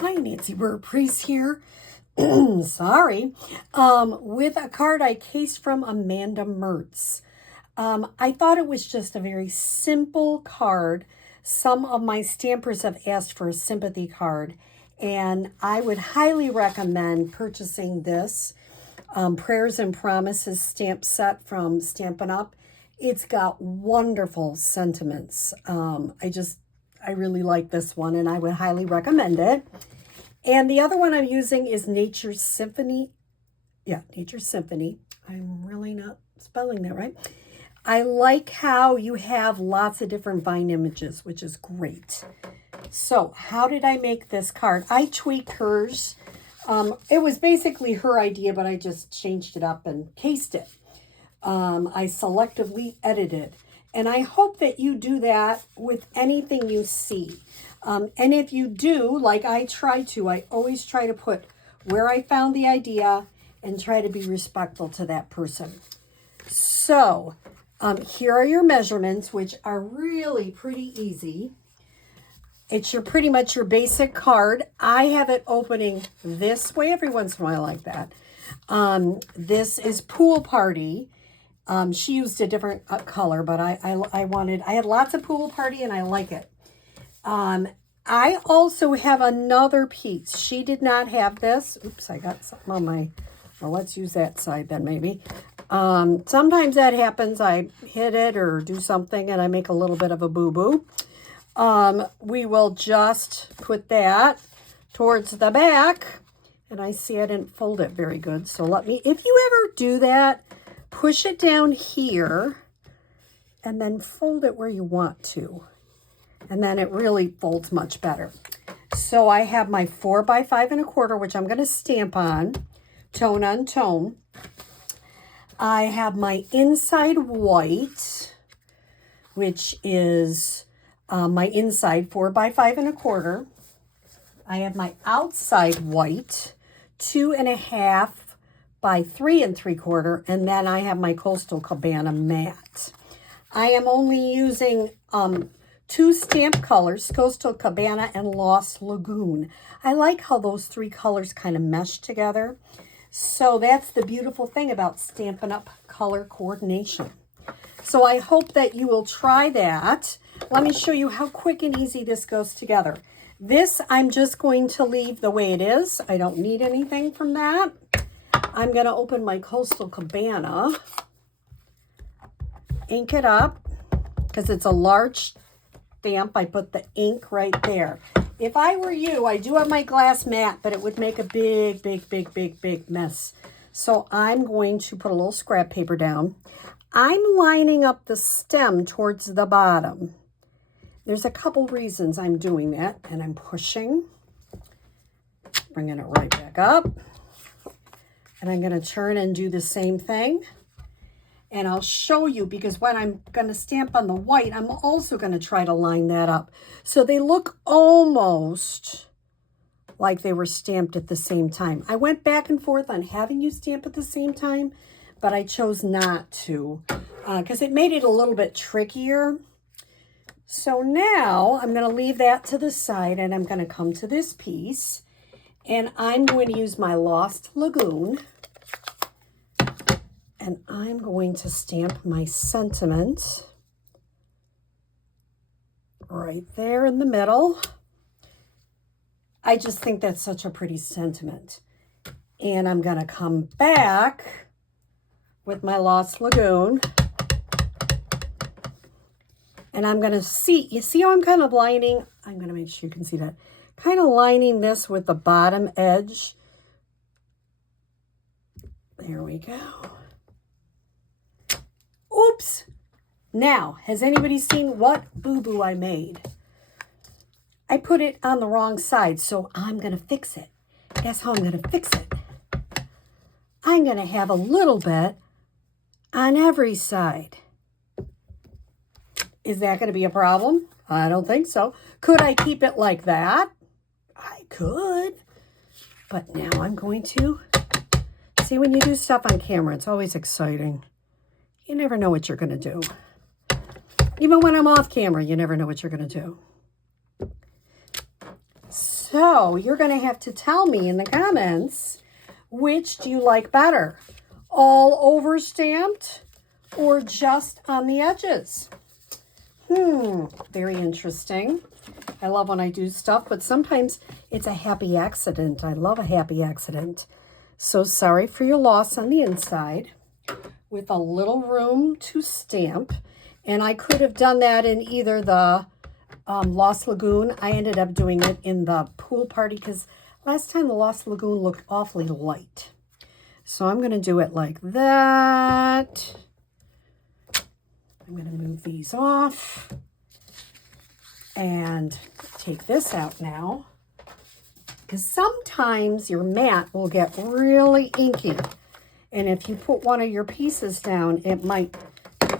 Hi, Nancy Burt-Preece here. Sorry. With a card I cased from Amanda Mertz. I thought it was just a very simple card. Some of my stampers have asked for a sympathy card, and I would highly recommend purchasing this Prayers and Promises stamp set from Stampin' Up. It's got wonderful sentiments. I really like this one, and I would highly recommend it. And the other one I'm using is Nature's Symphony. Yeah, Nature's Symphony. I'm really not spelling that right. I like how you have lots of different vine images, which is great. So how did I make this card? I tweaked hers. It was basically her idea, but I just changed it up and cased it. I selectively edited. And I hope that you do that with anything you see. And if you do, like I try to, I always try to put where I found the idea and try to be respectful to that person. So here are your measurements, which are really pretty easy. It's pretty much your basic card. I have it opening this way every once in a while like that. This is Pool Party. She used a different color, but I had lots of Pool Party and I like it. I also have another piece. She did not have this. Oops, I got something on my, well, let's use that side then maybe. Sometimes that happens. I hit it or do something and I make a little bit of a boo-boo. We will just put that towards the back. And I see I didn't fold it very good. So if you ever do that, push it down here and then fold it where you want to. And then it really folds much better. So I have my 4x5 1/4, which I'm going to stamp on tone. I have my inside white, which is my inside 4x5 1/4. I have my outside white, 2.5 by 3 3/4, and then I have my Coastal Cabana matte. I am only using two stamp colors, Coastal Cabana and Lost Lagoon. I like how those three colors kind of mesh together. So that's the beautiful thing about Stampin' Up! Color coordination. So I hope that you will try that. Let me show you how quick and easy this goes together. This I'm just going to leave the way it is. I don't need anything from that. I'm going to open my Coastal Cabana, ink it up, because it's a large stamp. I put the ink right there. If I were you, I do have my glass mat, but it would make a big mess. So I'm going to put a little scrap paper down. I'm lining up the stem towards the bottom. There's a couple reasons I'm doing that, and I'm pushing, bringing it right back up. And I'm going to turn and do the same thing. And I'll show you, because when I'm going to stamp on the white, I'm also going to try to line that up. So they look almost like they were stamped at the same time. I went back and forth on having you stamp at the same time, but I chose not to because it made it a little bit trickier. So now I'm going to leave that to the side, and I'm going to come to this piece. And I'm going to use my Lost Lagoon. And I'm going to stamp my sentiment right there in the middle. I just think that's such a pretty sentiment. And I'm going to come back with my Lost Lagoon. And I'm going to see, you see how I'm kind of lining? I'm going to make sure you can see that. Kind of lining this with the bottom edge. There we go. Oops. Now, has anybody seen what boo-boo I made? I put it on the wrong side, so I'm going to fix it. Guess how I'm going to fix it? I'm going to have a little bit on every side. Is that going to be a problem? I don't think so. Could I keep it like that? I could. But now I'm going to see, when you do stuff on camera, it's always exciting. You never know what you're going to do. Even when I'm off camera, you never know what you're going to do. So you're going to have to tell me in the comments, which do you like better? All over stamped or just on the edges? Very interesting. I love when I do stuff, but sometimes it's a happy accident. I love a happy accident. So sorry for your loss on the inside, with a little room to stamp. And I could have done that in either the Lost Lagoon. I ended up doing it in the pool party because last time the Lost Lagoon looked awfully light. So I'm going to do it like that. I'm going to move these off and take this out now, because sometimes your mat will get really inky. And if you put one of your pieces down, it might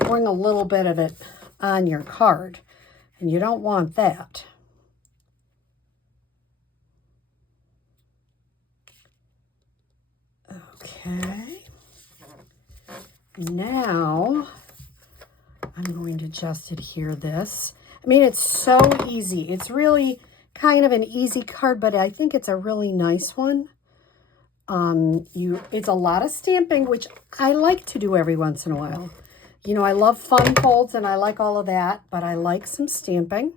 bring a little bit of it on your card. And you don't want that. Okay. Now, I'm going to just adhere this. I mean, it's so easy. It's really kind of an easy card, but I think it's a really nice one. It's a lot of stamping, which I like to do every once in a while. You know, I love fun folds and I like all of that, but I like some stamping.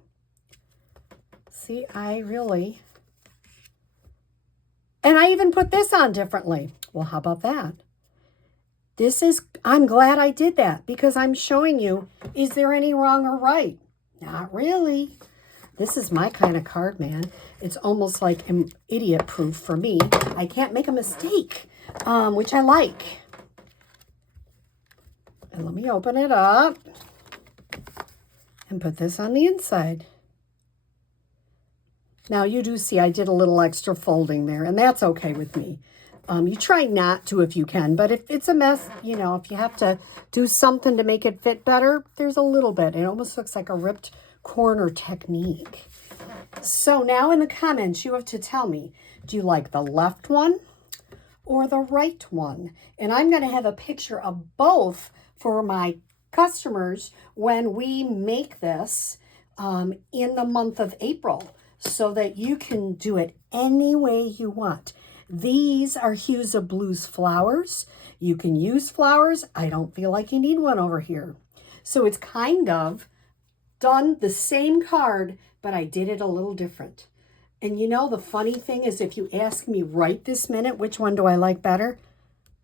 See, and I even put this on differently. Well, how about that? I'm glad I did that because I'm showing you, is there any wrong or right? Not really. This is my kind of card, man. It's almost like idiot proof for me. I can't make a mistake, which I like. And let me open it up and put this on the inside. Now you do see I did a little extra folding there, and that's okay with me. You try not to if you can, but if it's a mess, you know, if you have to do something to make it fit better, there's a little bit. It almost looks like a ripped corner technique. So now in the comments, you have to tell me, do you like the left one or the right one? And I'm going to have a picture of both for my customers when we make this in the month of April, so that you can do it any way you want. These are Hues of Blues flowers. You can use flowers. I don't feel like you need one over here. So it's kind of done the same card, but I did it a little different. And you know, the funny thing is, if you ask me right this minute, which one do I like better?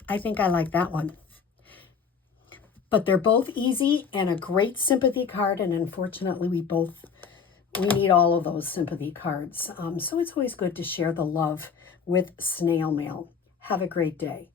I think I like that one. But they're both easy and a great sympathy card. And unfortunately, we need all of those sympathy cards. So it's always good to share the love with snail mail. Have a great day.